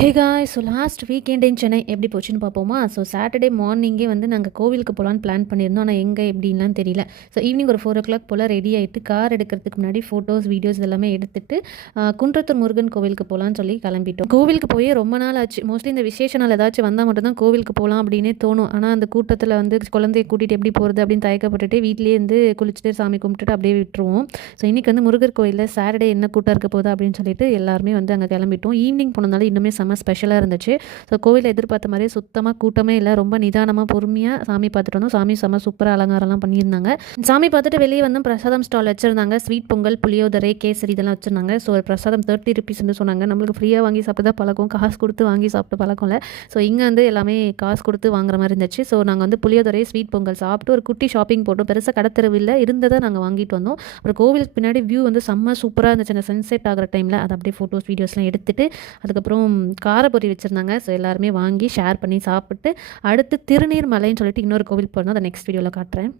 ஹே காய் so last weekend இன் சென்னை எப்படி போச்சுன்னு பார்ப்போமா. ஸோ சாட்டர்டே மார்னிங்கே வந்து நாங்கள் கோவிலுக்கு போகலான்னு பிளான் பண்ணியிருந்தோம். ஆனால் எங்கே எப்படின்லாம் தெரியல. ஸோ ஈவினிங் ஒரு 4 o'clock போல் ரெடி ஆகிட்டு கார் எடுக்கிறதுக்கு முன்னாடி ஃபோட்டோஸ் வீடியோஸ் எல்லாமே எடுத்துட்டு குன்றத்தூர் முருகன் கோவிலுக்கு போகலான்னு சொல்லி கிளம்பிட்டோம். கோவிலுக்கு போய் ரொம்ப நாள் ஆச்சு. மோஸ்ட்லி இந்த விசேஷ நாள் ஏதாச்சும் வந்தால் மட்டும்தான் கோவிலுக்கு போகலாம் அப்படின்னே தோணும். ஆனால் அந்த கூட்டத்தில் வந்து குழந்தைய கூட்டிகிட்டு எப்படி போகிறது அப்படின்னு தயக்கப்பட்டுட்டு வீட்லேயே வந்து குளிச்சுட்டு சாமி கும்பிட்டுட்டு அப்படியே விட்டுருவோம். ஸோ இன்றைக்கி வந்து முருகர் கோயிலில் சாட்டர்டே என்ன கூட்டம் இருக்க போகுது அப்படின்னு சொல்லிட்டு எல்லாருமே வந்து அங்கே கிளம்பிட்டோம். ஈவினிங் போனதுனால இன்னுமே செம்ம ஸ்பெஷலாக இருந்துச்சு. ஸோ கோவிலில் எதிர்பார்த்த மாதிரியே சுத்தமாக கூட்டமே இல்லை. ரொம்ப நிதானமாக பொறுமையாக சாமி பார்த்துட்டு வந்தோம். சாமி செம்ம சூப்பராக அலங்காரம்லாம் பண்ணியிருந்தாங்க. சாமி பார்த்துட்டு வெளியே வந்து பிரசாதம் ஸ்டால் வச்சுருந்தாங்க. ஸ்வீட் பொங்கல், புளியோதரை, கேசரி இதெல்லாம் வச்சுருந்தாங்க. ஸோ ஒரு பிரசாதம் 30 rupees சொன்னாங்க. நம்மளுக்கு ஃப்ரீயாக வாங்கி சாப்பிட்டு தான் பழக்கம், காசு கொடுத்து வாங்கி சாப்பிட்டு பழக்கம் இல்லை. ஸோ இங்கே வந்து எல்லாமே காசு கொடுத்து வாங்குற மாதிரி இருந்துச்சு. ஸோ நாங்கள் வந்து புளியோதரை, ஸ்வீட் பொங்கல் சாப்பிட்டு ஒரு குட்டி ஷாப்பிங் போட்டோம். பெருசாக கடத்தெருவில் இருந்ததை நாங்கள் வாங்கிட்டு வந்தோம். அப்புறம் கோவிலுக்கு பின்னாடி வியூ வந்து செம்ம சூப்பராக இருந்துச்சு. அந்த சன்செட் ஆகிற டைமில் அதை அப்படியே ஃபோட்டோஸ் வீடியோஸ்லாம் எடுத்துகிட்டு அதுக்கப்புறம் காரப்பொரி வச்சுருந்தாங்க. ஸோ எல்லாருமே வாங்கி ஷேர் பண்ணி சாப்பிட்டு அடுத்து திருநீர் மலைன்னு சொல்லிட்டு இன்னொரு கோவில் போகிறோம். அதை நெக்ஸ்ட் வீடியோவில் காட்டுறேன்.